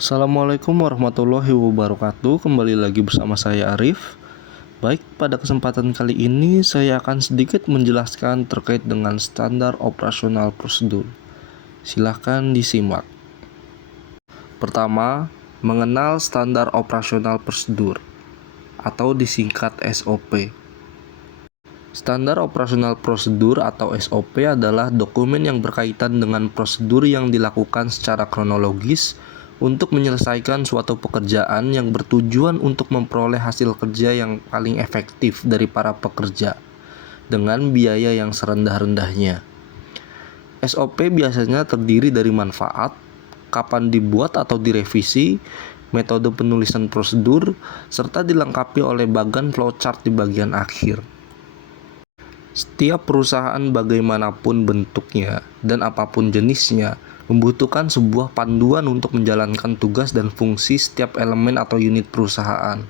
Assalamualaikum warahmatullahi wabarakatuh. Kembali lagi bersama saya Arif. Baik, pada kesempatan kali ini saya akan sedikit menjelaskan terkait dengan standar operasional prosedur. Silahkan disimak. Pertama, mengenal standar operasional prosedur atau disingkat SOP. Standar operasional prosedur atau SOP adalah dokumen yang berkaitan dengan prosedur yang dilakukan secara kronologis untuk menyelesaikan suatu pekerjaan yang bertujuan untuk memperoleh hasil kerja yang paling efektif dari para pekerja dengan biaya yang serendah-rendahnya. SOP biasanya terdiri dari manfaat, kapan dibuat atau direvisi, metode penulisan prosedur, serta dilengkapi oleh bagan flowchart di bagian akhir. Setiap perusahaan bagaimanapun bentuknya dan apapun jenisnya membutuhkan sebuah panduan untuk menjalankan tugas dan fungsi setiap elemen atau unit perusahaan.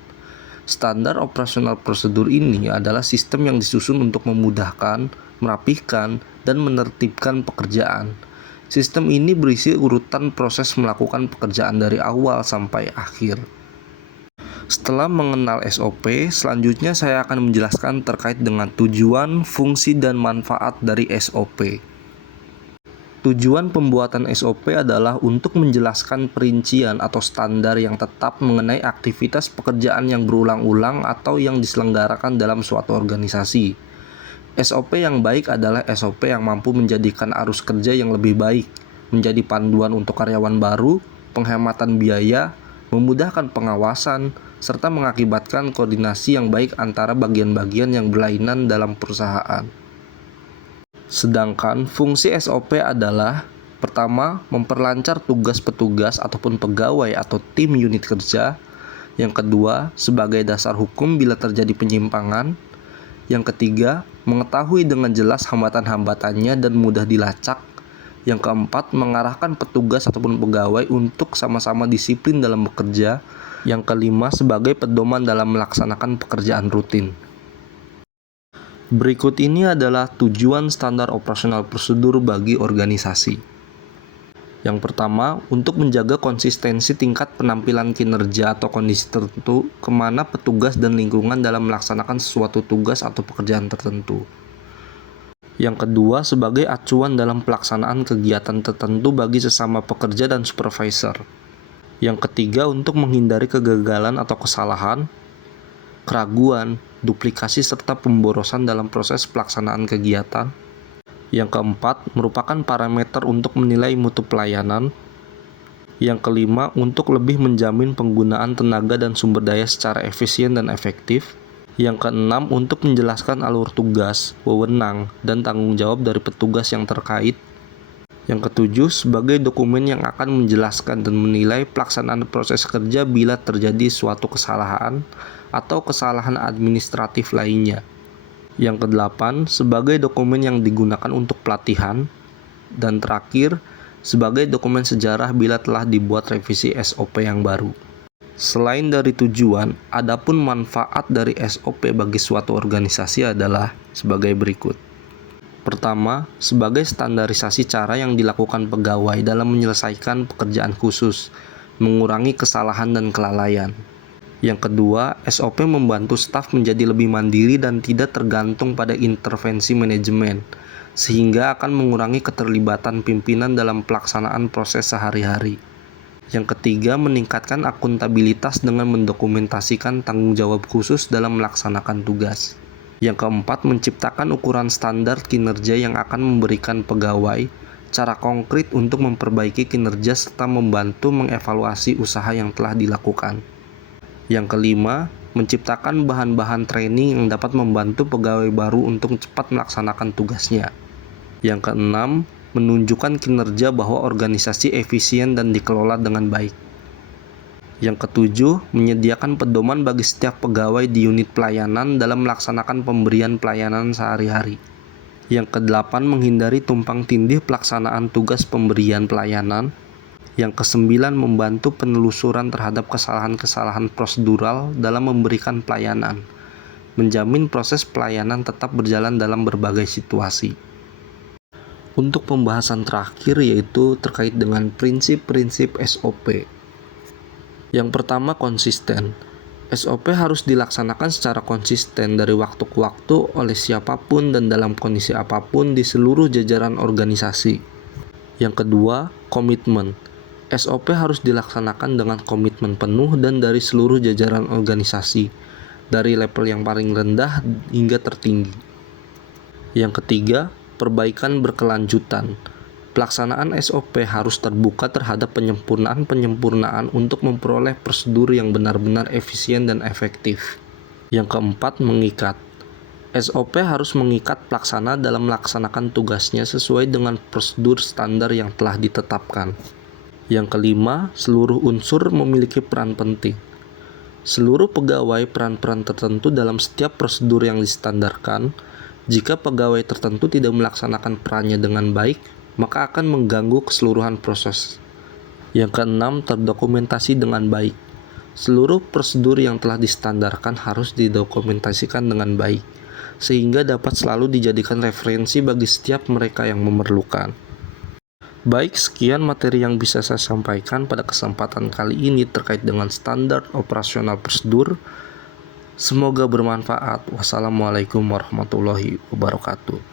Standar operasional prosedur ini adalah sistem yang disusun untuk memudahkan, merapihkan, dan menertibkan pekerjaan. Sistem ini berisi urutan proses melakukan pekerjaan dari awal sampai akhir. Setelah mengenal SOP, selanjutnya saya akan menjelaskan terkait dengan tujuan, fungsi, dan manfaat dari SOP. Tujuan pembuatan SOP adalah untuk menjelaskan perincian atau standar yang tetap mengenai aktivitas pekerjaan yang berulang-ulang atau yang diselenggarakan dalam suatu organisasi. SOP yang baik adalah SOP yang mampu menjadikan arus kerja yang lebih baik, menjadi panduan untuk karyawan baru, penghematan biaya, memudahkan pengawasan, serta mengakibatkan koordinasi yang baik antara bagian-bagian yang berlainan dalam perusahaan. Sedangkan fungsi SOP adalah: pertama, memperlancar tugas petugas ataupun pegawai atau tim unit kerja. Yang kedua, sebagai dasar hukum bila terjadi penyimpangan. Yang ketiga, mengetahui dengan jelas hambatan-hambatannya dan mudah dilacak. Yang keempat, mengarahkan petugas ataupun pegawai untuk sama-sama disiplin dalam bekerja. Yang kelima, sebagai pedoman dalam melaksanakan pekerjaan rutin. Berikut ini adalah tujuan standar operasional prosedur bagi organisasi. Yang pertama, untuk menjaga konsistensi tingkat penampilan kinerja atau kondisi tertentu kemana petugas dan lingkungan dalam melaksanakan sesuatu tugas atau pekerjaan tertentu. Yang kedua, sebagai acuan dalam pelaksanaan kegiatan tertentu bagi sesama pekerja dan supervisor. Yang ketiga, untuk menghindari kegagalan atau kesalahan, keraguan, duplikasi, serta pemborosan dalam proses pelaksanaan kegiatan. Yang keempat, merupakan parameter untuk menilai mutu pelayanan. Yang kelima, untuk lebih menjamin penggunaan tenaga dan sumber daya secara efisien dan efektif. Yang keenam, untuk menjelaskan alur tugas, wewenang, dan tanggung jawab dari petugas yang terkait. Yang ketujuh, sebagai dokumen yang akan menjelaskan dan menilai pelaksanaan proses kerja bila terjadi suatu kesalahan atau kesalahan administratif lainnya. Yang kedelapan, sebagai dokumen yang digunakan untuk pelatihan. Dan terakhir, sebagai dokumen sejarah bila telah dibuat revisi SOP yang baru. Selain dari tujuan, adapun manfaat dari SOP bagi suatu organisasi adalah sebagai berikut. Pertama, sebagai standarisasi cara yang dilakukan pegawai dalam menyelesaikan pekerjaan khusus, mengurangi kesalahan dan kelalaian. Yang kedua, SOP membantu staf menjadi lebih mandiri dan tidak tergantung pada intervensi manajemen, sehingga akan mengurangi keterlibatan pimpinan dalam pelaksanaan proses sehari-hari. Yang ketiga, meningkatkan akuntabilitas dengan mendokumentasikan tanggung jawab khusus dalam melaksanakan tugas. Yang keempat, menciptakan ukuran standar kinerja yang akan memberikan pegawai cara konkret untuk memperbaiki kinerja serta membantu mengevaluasi usaha yang telah dilakukan. Yang kelima, menciptakan bahan-bahan training yang dapat membantu pegawai baru untuk cepat melaksanakan tugasnya. Yang keenam, menunjukkan kinerja bahwa organisasi efisien dan dikelola dengan baik. Yang ketujuh, menyediakan pedoman bagi setiap pegawai di unit pelayanan dalam melaksanakan pemberian pelayanan sehari-hari. Yang kedelapan, menghindari tumpang tindih pelaksanaan tugas pemberian pelayanan. Yang kesembilan, membantu penelusuran terhadap kesalahan-kesalahan prosedural dalam memberikan pelayanan, menjamin proses pelayanan tetap berjalan dalam berbagai situasi. Untuk pembahasan terakhir yaitu terkait dengan prinsip-prinsip SOP. Yang pertama, konsisten. SOP harus dilaksanakan secara konsisten dari waktu ke waktu oleh siapapun dan dalam kondisi apapun di seluruh jajaran organisasi. Yang kedua, komitmen. SOP harus dilaksanakan dengan komitmen penuh dan dari seluruh jajaran organisasi, dari level yang paling rendah hingga tertinggi. Yang ketiga, perbaikan berkelanjutan. Pelaksanaan SOP harus terbuka terhadap penyempurnaan untuk memperoleh prosedur yang benar-benar efisien dan efektif. Yang keempat, mengikat. SOP harus mengikat pelaksana dalam melaksanakan tugasnya sesuai dengan prosedur standar yang telah ditetapkan. Yang kelima, seluruh unsur memiliki peran penting. Seluruh pegawai peran-peran tertentu dalam setiap prosedur yang distandarkan. Jika pegawai tertentu tidak melaksanakan perannya dengan baik, maka akan mengganggu keseluruhan proses. Yang keenam, terdokumentasi dengan baik. Seluruh prosedur yang telah distandarkan harus didokumentasikan dengan baik, sehingga dapat selalu dijadikan referensi bagi setiap mereka yang memerlukan. Baik, sekian materi yang bisa saya sampaikan pada kesempatan kali ini terkait dengan standar operasional prosedur. Semoga bermanfaat. Wassalamualaikum warahmatullahi wabarakatuh.